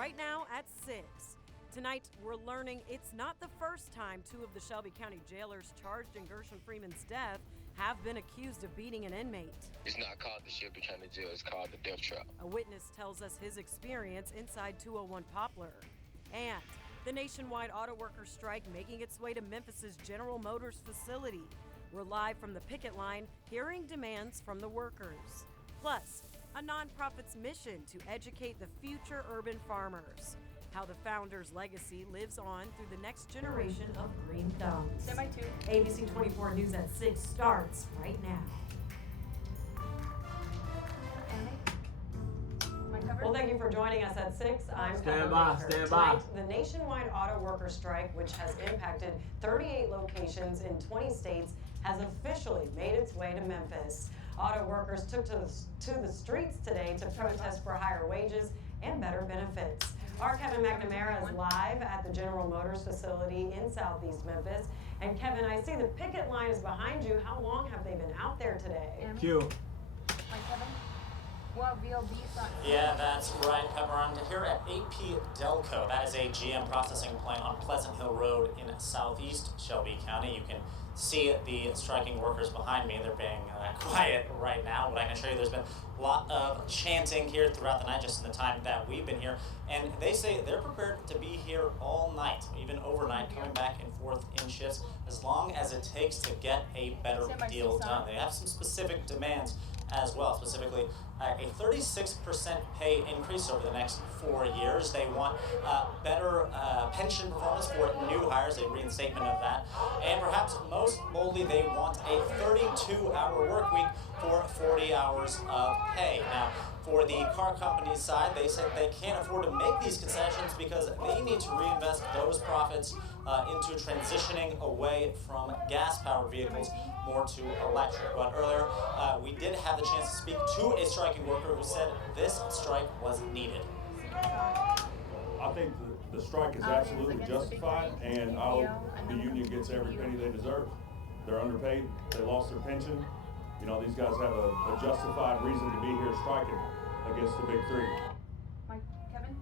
right now at 6. Tonight, we're learning it's not the first time two of the Shelby County jailers charged in Gershon Freeman's death have been accused of beating an inmate. It's not called the Shelby County Jail, it's called the Death Trap. A witness tells us his experience inside 201 Poplar. And the nationwide auto worker strike making its way to Memphis's General Motors facility. We're live from the picket line, hearing demands from the workers. Plus, a nonprofit's mission to educate the future urban farmers. How the founder's legacy lives on through the next generation of green thumbs. Stand by 2. ABC 24 News at 6 starts right now. Well, thank you for joining us at 6. I'm Stand by. Tonight, the nationwide auto worker strike, which has impacted 38 locations in 20 states, has officially made its way to Memphis. Auto workers took to the streets today to protest for higher wages and better benefits. Our Kevin McNamara is live at the General Motors facility in Southeast Memphis. And Kevin, I see the picket line is behind you. How long have they been out there today? Q. Kevin? Well, VLB. Yeah, that's right, Pepper. I'm here at AP Delco. That is a GM processing plant on Pleasant Hill Road in southeast Shelby County. You can see the striking workers behind me. They're being quiet right now, but I can show you there's been a lot of chanting here throughout the night, just in the time that we've been here. And they say they're prepared to be here all night, even overnight, coming back and forth in shifts, as long as it takes to get a better deal done. They have some specific demands as well, specifically a 36% pay increase over the next 4 years. They want better pension performance for new hires, a reinstatement of that, and perhaps most boldly, they want a 32-hour work week for 40 hours of pay. Now, for the car company's side, they said they can't afford to make these concessions because they need to reinvest those profits into transitioning away from gas-powered vehicles more to electric. But earlier, we did have the chance to speak to a striking worker who said this strike was needed. I think the strike is absolutely justified, and I hope the union gets every penny they deserve. They're underpaid, they lost their pension. You know, these guys have a justified reason to be here striking against the big three. Kevin?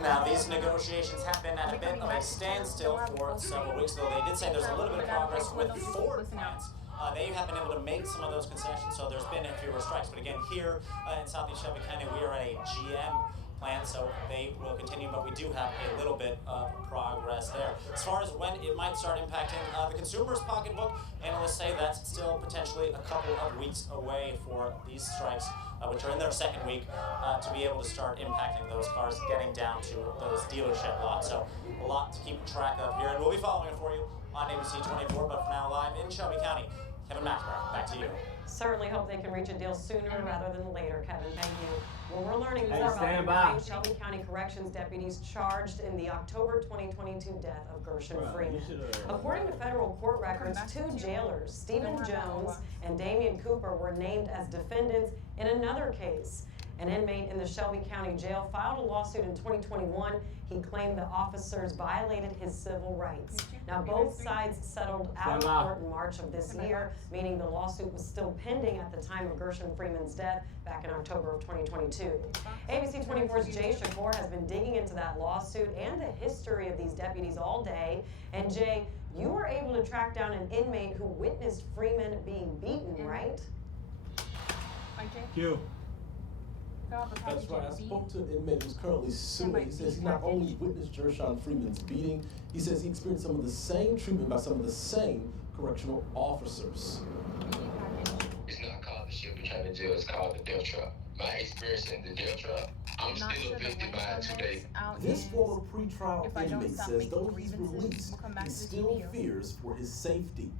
Now, these negotiations have been at a bit of a standstill for several weeks, though they did say there's a little bit of progress with Ford plants. They have been able to make some of those concessions, so there's been fewer strikes. But again, here in Southeast Shelby County, we are at a GM plant, so they will continue, but we do have a little bit of progress there. As far as when it might start impacting the consumer's pocketbook, analysts say that's still potentially a couple of weeks away for these strikes, which are in their second week, to be able to start impacting those cars getting down to those dealership lots. So a lot to keep track of here, and we'll be following it for you on ABC 24, but for now live in Shelby County. Kevin McNamara, back to you. Certainly hope they can reach a deal sooner rather than later, Kevin. Thank you. Well, we're learning more stand about by. the Shelby County Corrections deputies charged in the October 2022 death of Gershon Freeman. According to federal court records, two jailers, Stephen Jones and Damian Cooper, were named as defendants in another case. An inmate in the Shelby County Jail filed a lawsuit in 2021. He claimed the officers violated his civil rights. Now, both sides settled out of court in March of this year, meaning the lawsuit was still pending at the time of Gershon Freeman's death back in October of 2022. ABC 24's Jay Shakur has been digging into that lawsuit and the history of these deputies all day. And Jay, you were able to track down an inmate who witnessed Freeman being beaten, right? Q. That's right. I spoke to an inmate who's currently suing. He says he not only witnessed Gershon Freeman's beating, he says he experienced some of the same treatment by some of the same correctional officers. It's not called the Shelby County Jail, it's called the Death Trap. My experience in the Death Trap, I'm still affected by it today. This former pretrial inmate says though he's released, he still fears for his safety.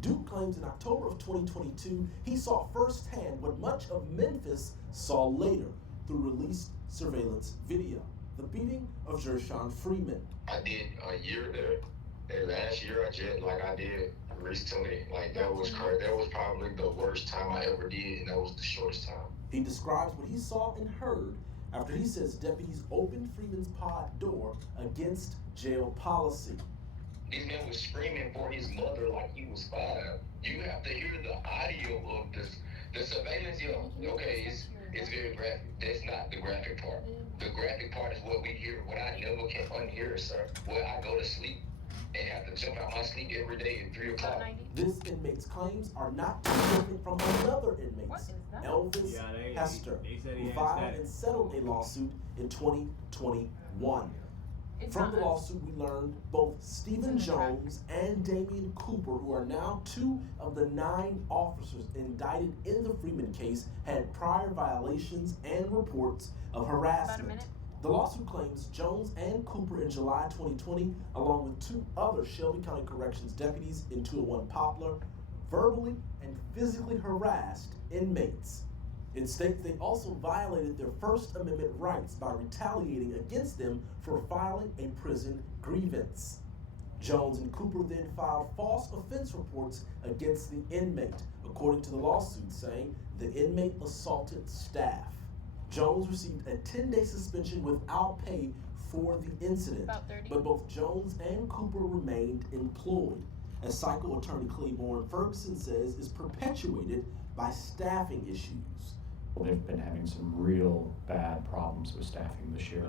Duke claims in October of 2022, he saw firsthand what much of Memphis saw later through released surveillance video. The beating of Gershon Freeman. I did a year there. And last year I just, like I did recently, like that was crazy. That was probably the worst time I ever did, and that was the shortest time. He describes what he saw and heard after he says deputies opened Freeman's pod door against jail policy. This man was screaming for his mother like he was 5. You have to hear the audio of this. The surveillance, okay, it's It's very graphic. That's not the graphic part. The graphic part is what we hear, what I never can unhear, sir. Where I go to sleep and have to jump out my sleep every day at 3 o'clock. This inmate's claims are not too different from another inmate's, Elvis Hester, who filed and settled a lawsuit in 2021. From the lawsuit, we learned both Stephen Jones and Damian Cooper, who are now 2 of the 9 officers indicted in the Freeman case, had prior violations and reports of harassment. The lawsuit claims Jones and Cooper in July 2020, along with 2 other Shelby County Corrections deputies in 201 Poplar, verbally and physically harassed inmates. It states they also violated their First Amendment rights by retaliating against them for filing a prison grievance. Jones and Cooper then filed false offense reports against the inmate, according to the lawsuit, saying the inmate assaulted staff. Jones received a 10-day suspension without pay for the incident, but both Jones and Cooper remained employed, as Psycho attorney Claiborne Ferguson says is perpetuated by staffing issues. They've been having some real bad problems with staffing this year.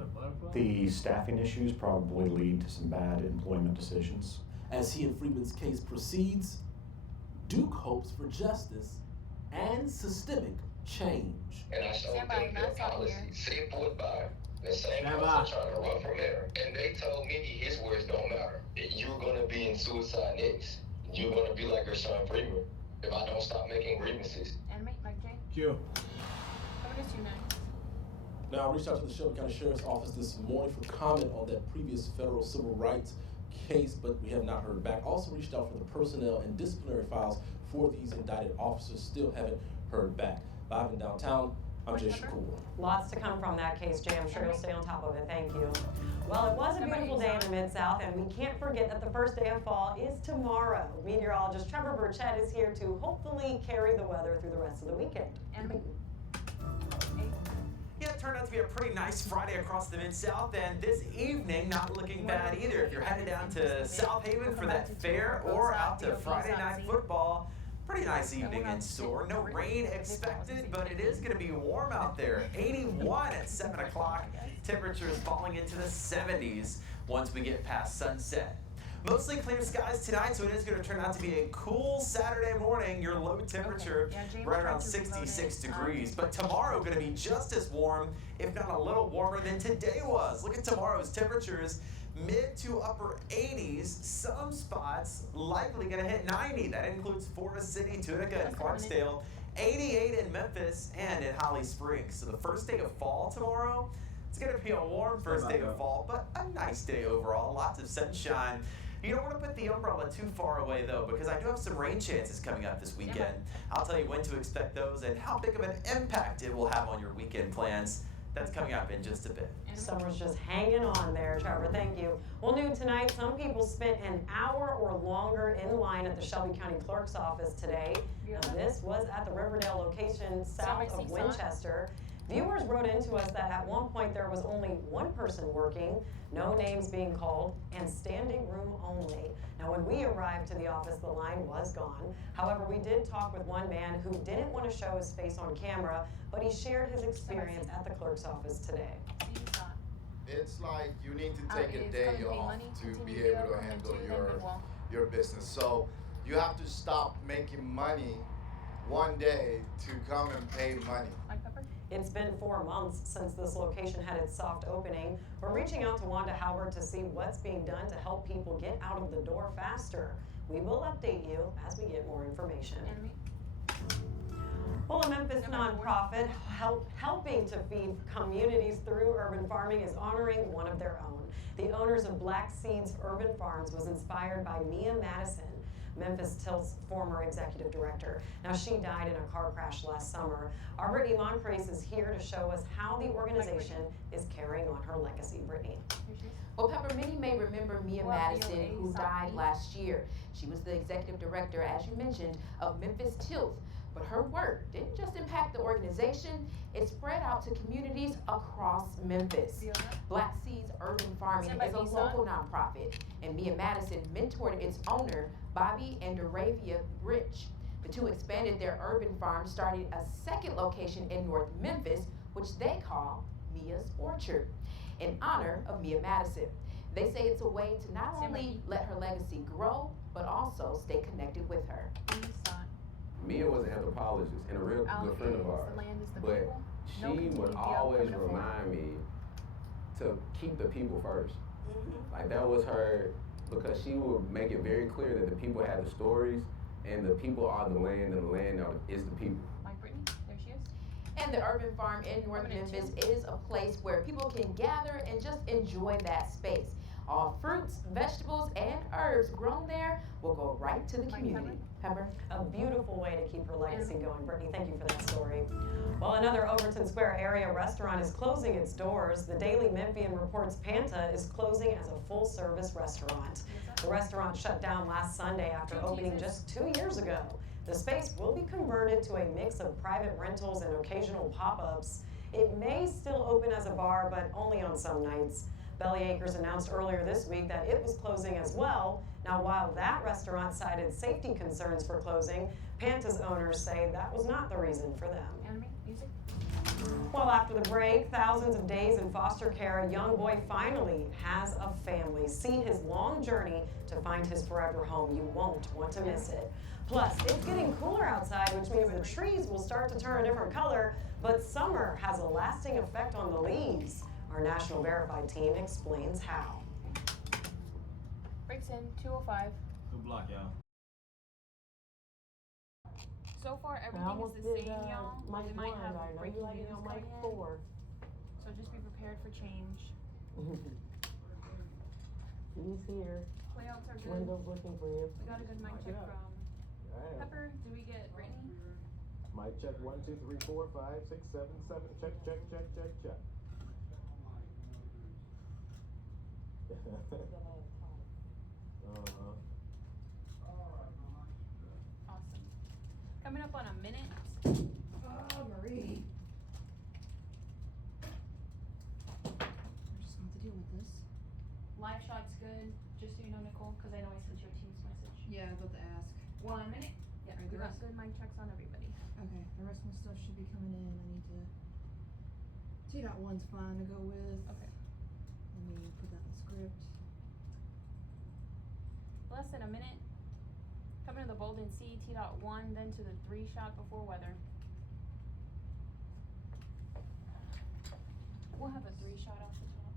The staffing issues probably lead to some bad employment decisions. As he and Freeman's case proceeds, Duke hopes for justice and systemic change. And I showed them their policy, set forth by the same person trying to run for mayor. And they told me his words don't matter. You're going to be in suicide next. You're going to be like Gershon Freeman if I don't stop making grievances. Animate, Mike J. Q. Now, I reached out to the Shelby County Sheriff's Office this morning for comment on that previous federal civil rights case, but we have not heard back. Also reached out for the personnel and disciplinary files for these indicted officers. Still haven't heard back. Live in downtown, I'm Jay Shakur. Lots to come from that case, Jay. I'm sure you'll stay on top of it. Thank you. Well, it was a beautiful day in the Mid-South, and we can't forget that the first day of fall is tomorrow. Meteorologist Trevor Burchett is here to hopefully carry the weather through the rest of the weekend. Yeah, it turned out to be a pretty nice Friday across the Mid-South, and this evening not looking bad either. If you're headed down to South Haven for that fair or out to Friday Night Football, pretty nice evening in store. No rain expected, but it is going to be warm out there. 81 at 7 o'clock. Temperatures falling into the 70s once we get past sunset. Mostly clear skies tonight, so it is going to turn out to be a cool Saturday morning. Your low temperature right around 66 degrees. But tomorrow going to be just as warm, if not a little warmer than today was. Look at tomorrow's temperatures. Mid to upper 80s, some spots likely going to hit 90. That includes Forest City, Tunica, and Clarksdale. 88 in Memphis and in Holly Springs. So the first day of fall tomorrow, it's going to be a warm first day of fall, but a nice day overall. Lots of sunshine. You don't want to put the umbrella too far away, though, because I do have some rain chances coming up this weekend. I'll tell you when to expect those and how big of an impact it will have on your weekend plans. That's coming up in just a bit. Summer's just hanging on there, Trevor. Thank you. Well, new tonight, some people spent an hour or longer in line at the Shelby County Clerk's office today. Now, this was at the Riverdale location south of Winchester. Viewers wrote into us that at one point there was only one person working, no names being called, and standing room only. Now, when we arrived to the office, the line was gone. However, we did talk with one man who didn't want to show his face on camera, but he shared his experience at the clerk's office today. It's like you need to take a day off to be able to handle your business. So you have to stop making money one day to come and pay money. It's been 4 months since this location had its soft opening. We're reaching out to Wanda Howard to see what's being done to help people get out of the door faster. We will update you as we get more information. Well, a Memphis nonprofit helping to feed communities through urban farming is honoring one of their own. The owners of Black Seeds Urban Farms was inspired by Mia Madison, Memphis Tilt's former executive director. Now, she died in a car crash last summer. Our Brittany Moncrief is here to show us how the organization is carrying on her legacy. Brittany. Well, Pepper, many may remember Mia Madison, who died last year. She was the executive director, as you mentioned, of Memphis Tilt. But her work didn't just impact the organization, it spread out to communities across Memphis. Black Seeds Urban Farming is a local nonprofit, and Mia Madison mentored its owner, Bobby and Doravia Rich. The two expanded their urban farm, starting a second location in North Memphis, which they call Mia's Orchard, in honor of Mia Madison. They say it's a way to not only let her legacy grow, but also stay connected with her. Mia was an anthropologist and a real good friend of ours, but she would always remind me to keep the people first. Like that was her, because she would make it very clear that the people have the stories and the people are the land and the land is the people. Brittany, there she is. And the urban farm in North Memphis is a place where people can gather and just enjoy that space. All fruits, vegetables, and herbs grown there will go right to the community. Pepper? A beautiful way to keep her legacy going. Brittany, thank you for that story. Well, another Overton Square area restaurant is closing its doors. The Daily Memphian reports Panta is closing as a full-service restaurant. The restaurant shut down last Sunday after opening just 2 years ago. The space will be converted to a mix of private rentals and occasional pop-ups. It may still open as a bar, but only on some nights. Belly Acres announced earlier this week that it was closing as well. Now, while that restaurant cited safety concerns for closing, Panta's owners say that was not the reason for them. Anime, music. Well, after the break, thousands of days in foster care, a young boy finally has a family. See his long journey to find his forever home. You won't want to miss it. Plus, it's getting cooler outside, which means the trees will start to turn a different color, but summer has a lasting effect on the leaves. Our National Verified team explains how. Breaks in 205. Good block, y'all. So far, everything is the same, y'all. We might have breaking news coming in. So just be prepared for change. He's here. Playouts are good. Wendell's looking for you. We got a good mic check from Pepper. Did we get Brittany? Mic check 1, 2, 3, 4, 5, 6, 7, 7. Check, check, check, check, check. Awesome. Coming up on a minute. Marie. We're just going to deal with this. Live shot's good, just so you know, Nicole, because I know I sent you a Teams message. Yeah, I was about to ask. 1 minute. Yeah, Alright, we got good mic checks on everybody. Okay, the rest of my stuff should be coming in. I need to. T.1's fine to go with. Okay. Let me put that in the script. Less than a minute. Coming to the bold and C, T.1, then to the 3 shot before weather. We'll have a 3 shot off the top.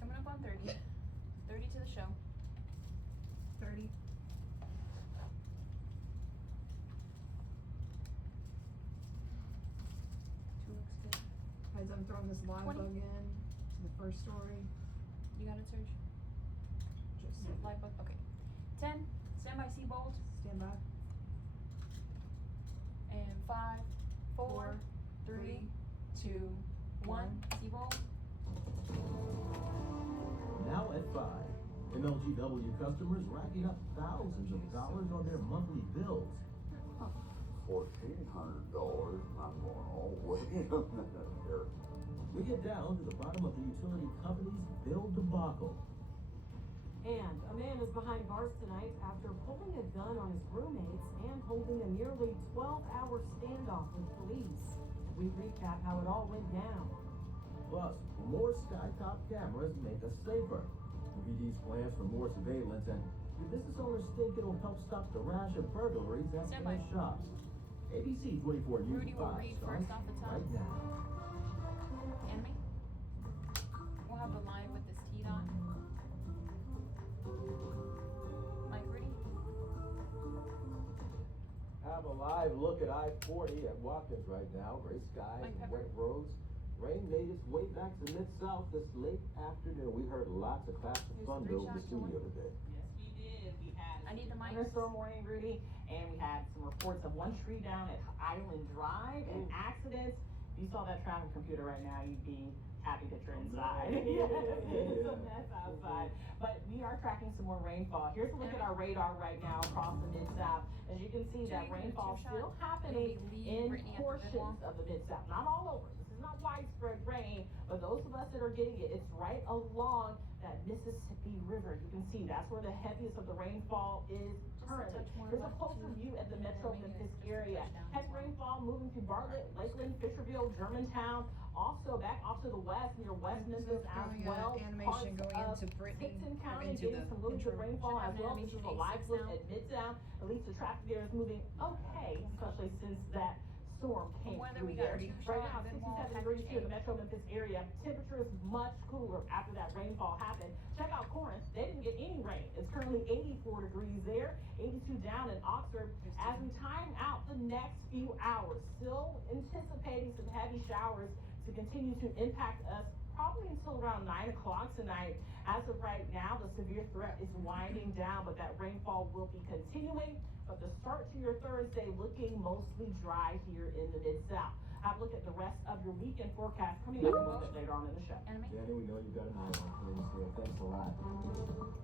Coming up on 30. 30 to the show. 30. Guys, I'm throwing this live 20. bug in to the first story. You got it, Serge? Just Live bug. Okay. 10. Stand by, C bold. stand by. And 5, 4, 3, 2, 1. C bold. Now at 5, MLGW customers racking up thousands of dollars on their monthly bills. $1,400. I'm going all the way up there. We get down to the bottom of the utility company's bill debacle. And a man is behind bars tonight after pulling a gun on his roommates and holding a nearly 12-hour standoff with police. We recap how it all went down. Plus, more skytop cameras make us safer. MPD's plans for more surveillance, and do business owners think it'll help stop the rash of burglaries at their shops? ABC 24 News Rudy will 5 read starts first off the top. right now. Anime. We'll have the live with this teed on. Mike, Rudy. Have a live look at I-40 at Watkins right now. Gray skies and wet roads. Rain made its way back to Mid-South this late afternoon. We heard lots of claps of thunder over the studio today. Yes, we did. We had I need the mic. thunderstorm warning, Rudy, and we had some reports of one tree down at Island Drive and accidents. If you saw that traffic computer right now, you'd be happy that you're inside. It's a mess outside. But we are tracking some more rainfall. Here's a look at our radar right now across the Mid-South. As you can see, that rainfall still happening in portions of the Mid-South. Not all over. This is not widespread rain, but those of us that are getting it, it's right along that Mississippi River. You can see that's where the heaviest of the rainfall is currently. Here's a closer view at the Metro Memphis area. Heavy rainfall moving through Bartlett, Lakeland, Fisherville, Germantown, also back off to the west near West Memphis as well. Animation going into Brittany, Tipton County into getting the some really good intro. rainfall as well. This is a live look at Midtown. At least the traffic there is moving okay, especially since that storm came through there. Right now, 67 degrees here in the Metro Memphis area. Temperature is much cooler after that rainfall happened. Check out Corinth. They didn't get any rain. It's currently 84 degrees there, 82 down in Oxford. As we time out the next few hours, still anticipating some heavy showers to continue to impact us probably until around 9 o'clock tonight. As of right now, the severe threat is winding down, but that rainfall will be continuing. But the start to your Thursday looking mostly dry here in the Mid-South. Have a look at the rest of your weekend forecast coming up a little bit later on in the show. Danny, we know you got an eye on things here. Thanks a lot.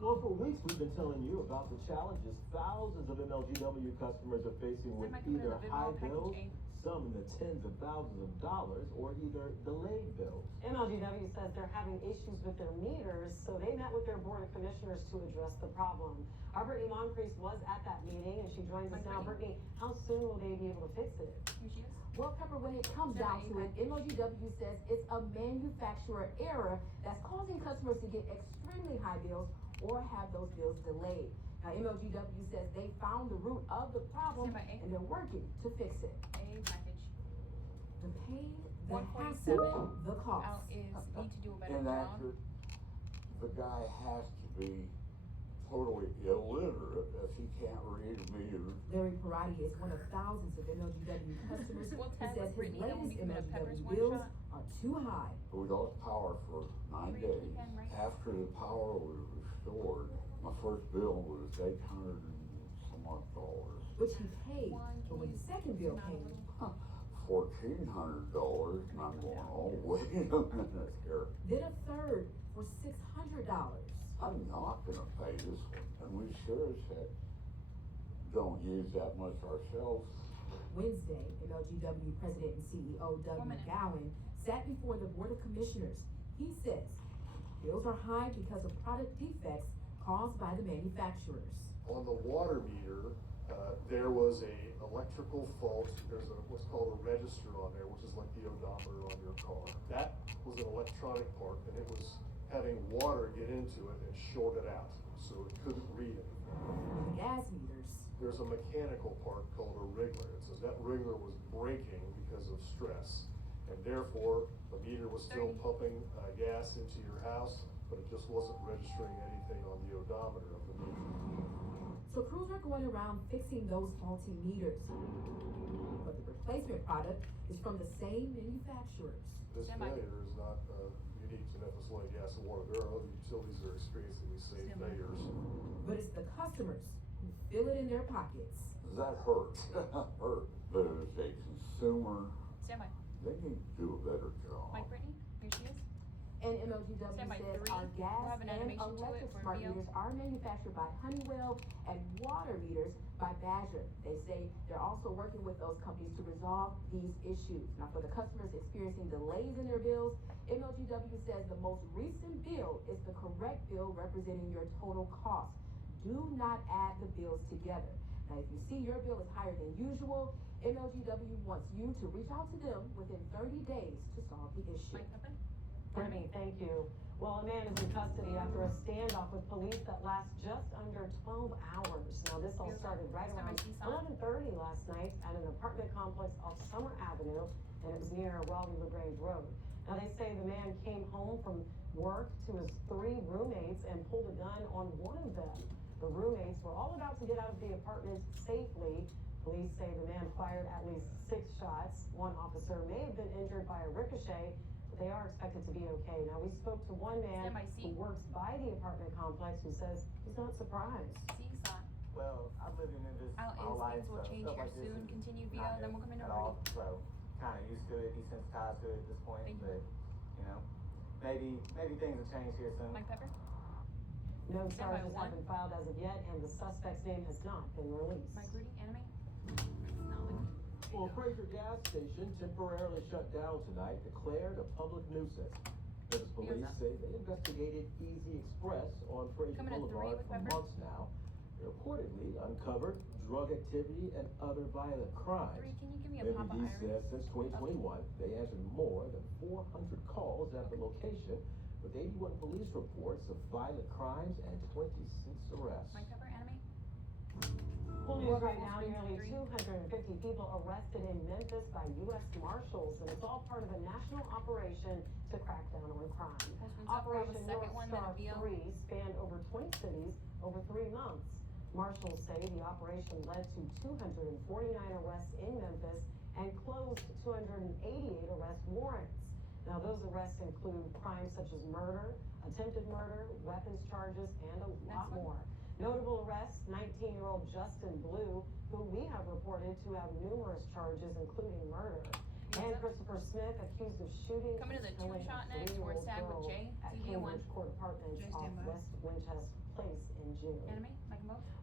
Well, for weeks we've been telling you about the challenges thousands of MLGW customers are facing with either high bills, some in the tens of thousands of dollars, or either delayed bills. MLGW says they're having issues with their meters, so they met with their board of commissioners to address the problem. Our Brittany Moncrief was at that meeting, and she joins us now. Brittany, how soon will they be able to fix it? Here she is. Well, Pepper, when it comes down to it, MLGW says it's a manufacturer error that's causing customers to get extremely high bills or have those bills delayed. Now, MLGW says they found the root of the problem and they're working to fix it. A package. The pain, the 147 hassle, the cost. Out is need to do a better job. Inaccurate. The guy has to be totally illiterate if he can't read a meter. Larry Parati is one of thousands of MLGW customers who says his Brittany, latest when we go to Pepper's MLGW one bills shot. are too high. We lost power for 9 days. After the power was restored, my first bill was $800 and some odd dollars. Which he paid, but when the second bill came, $1,400, and I'm going, oh, wait a minute here. then a third for $600. I'm not gonna pay this one, and we sure as heck don't use that much ourselves. Wednesday, MLGW President and CEO Doug McGowan sat before the Board of Commissioners. He says bills are high because of product defects caused by the manufacturers. On the water meter, there was a electrical fault. There's what's called a register on there, which is like the odometer on your car. That was an electronic part, and it was having water get into it and short it out, so it couldn't read it. The gas meters. There's a mechanical part called a wriggler. It says that wriggler was breaking because of stress, and therefore the meter was still pumping gas into your house, but it just wasn't registering anything on the odometer of the meter. So crews are going around fixing those faulty meters. But the replacement product is from the same manufacturers. This failure is not unique to Memphis Lane Gas and Water. There are other utilities that are experiencing these same failures. But it's the customers who feel it in their pockets. That hurts. Hurt. But as a consumer, Stand by. they need to do a better job. Mike Brittany, here she is. And MLGW Stand by says 3. our gas We'll have an and animation to it electric for smart VO. meters are manufactured by Honeywell and water meters by Badger. They say they're also working with those companies to resolve these issues. Now, for the customers experiencing delays in their bills, MLGW says the most recent bill is the correct bill representing your total cost. Do not add the bills together. Now, if you see your bill is higher than usual, MLGW wants you to reach out to them within 30 days to solve the issue. Brittany, thank you. Well, a man is in custody after a standoff with police that lasts just under 12 hours. Now, this all started right around 11:30 last night at an apartment complex off Summer Avenue, and it was near Raleigh-LaGrange Road. Now, they say the man came home from work to his 3 roommates and pulled a gun on one of them. The roommates were all about to get out of the apartment safely. Police say the man fired at least 6 shots. One officer may have been injured by a ricochet. They are expected to be okay. Now, we spoke to one man who works by the apartment complex who says he's not surprised. Seesaw. Well, I've lived in this all life, Things will change stuff here like this soon. is Continue not VO, then we'll come into at all. Rudy. So, kind of used to it, desensitized to it at this point. But you know, maybe things will change here soon. Mike Pepper. No charges have been filed as of yet, and the suspect's name has not been released. Mike Rudy, anime. It's not looking. Well, Fraser gas station temporarily shut down tonight, declared a public nuisance. Memphis police say they investigated Easy Express on Fraser Boulevard for months now. They reportedly uncovered drug activity and other violent crimes. MPD says since 2021, they answered more than 400 calls at the location, with 81 police reports of violent crimes and 26 arrests. Well, news right now, nearly 250 people arrested in Memphis by U.S. Marshals, and it's all part of a national operation to crack down on crime. Operation North Star 3 spanned over 20 cities over 3 months. Marshals say the operation led to 249 arrests in Memphis and closed 288 arrest warrants. Now, those arrests include crimes such as murder, attempted murder, weapons charges, and a lot more. Notable arrests, 19-year-old Justin Blue, who we have reported to have numerous charges, including murder. And Christopher Smith, accused of shooting and killing a 3-year-old girl at Cambridge Court Apartments off West Winchester Place in June.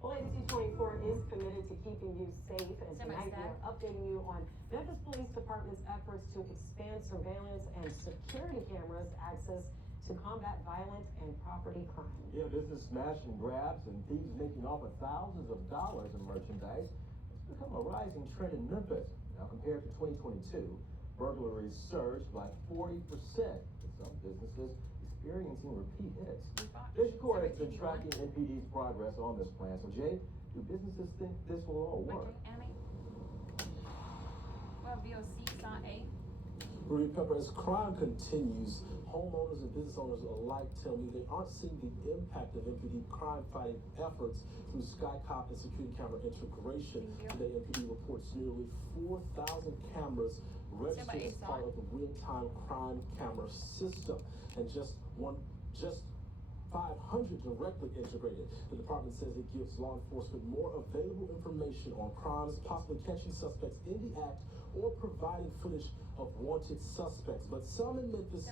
Well, ABC 24 is committed to keeping you safe, and tonight we are updating you on Memphis Police Department's efforts to expand surveillance and security cameras access to combat violent and property crime. Yeah, business smash and grabs and thieves making off with thousands of dollars in merchandise. It's become a rising trend in Memphis. Now, compared to 2022, burglaries surged by 40%, with some businesses experiencing repeat hits. Jay Shakur has been tracking MPD's progress on this plan. So, Jay, do businesses think this will all work? Well, VOC, Sign A. Rudy Pepper, as crime continues, homeowners and business owners alike tell me they aren't seeing the impact of MPD crime-fighting efforts through SkyCop and security camera integration. Today, MPD reports nearly 4,000 cameras registered as part of the real-time crime camera system, and just 500 directly integrated. The department says it gives law enforcement more available information on crimes, possibly catching suspects in the act or providing footage of wanted suspects. But some in Memphis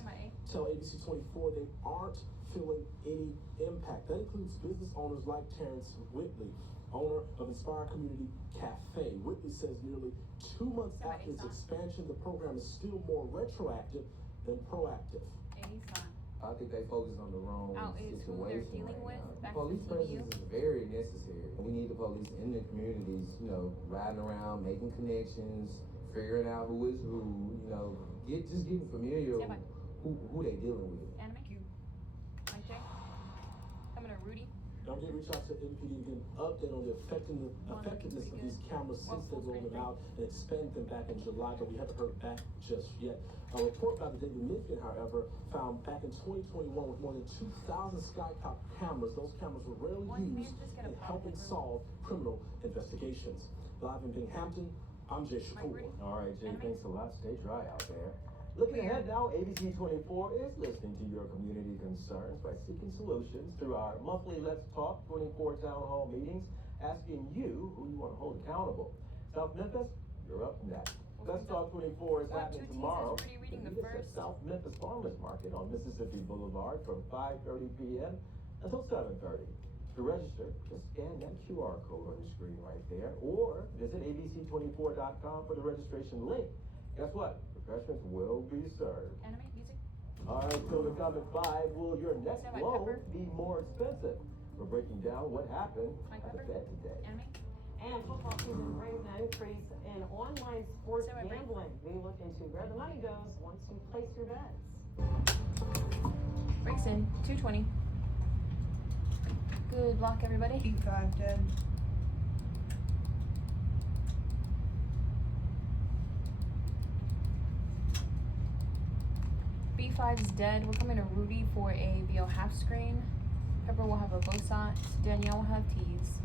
tell ABC 24 they aren't feeling any impact. That includes business owners like Terrence Whitley, owner of Inspire Community Cafe. Whitley says nearly 2 months after its expansion, the program is still more retroactive than proactive. I think they focus on the wrong situation right now. Police presence is very necessary. We need the police in the communities, riding around, making connections, figuring out who is who, getting familiar with who they dealing with. Coming to Rudy. Don't get reach out to MPD to get an update on the effectiveness of these cameras since they rolled them out and expanded them back in July, but we haven't heard back just yet. A report by the Daily Michigan, however, found back in 2021 with more than 2,000 SkyCop cameras, those cameras were rarely used in helping solve criminal investigations. Live in Binghamton, I'm Jay Shakur. All right, Jay, thanks a lot. Stay dry out there. Looking ahead now, ABC 24 is listening to your community concerns by seeking solutions through our monthly Let's Talk 24 town hall meetings, asking you who you want to hold accountable. South Memphis, you're up next. Let's Talk 24 is happening tomorrow. Meet us at South Memphis Farmers Market on Mississippi Boulevard from 5:30 p.m. until 7:30. To register, just scan that QR code on the screen right there, or visit abc24.com for the registration link. Guess what? Refreshments will be served. All right, so to come at 5, will your next loan be more expensive? We're breaking down what happened at the Fed today. And football season brings an increase in online sports gambling. We look into where the money goes once you place your bets. Breaks in 220. Good luck, everybody. Keep 5 dead. B5 is dead. We're coming to Rudy for a VO half screen. Pepper will have a Bosat. Danielle will have tees.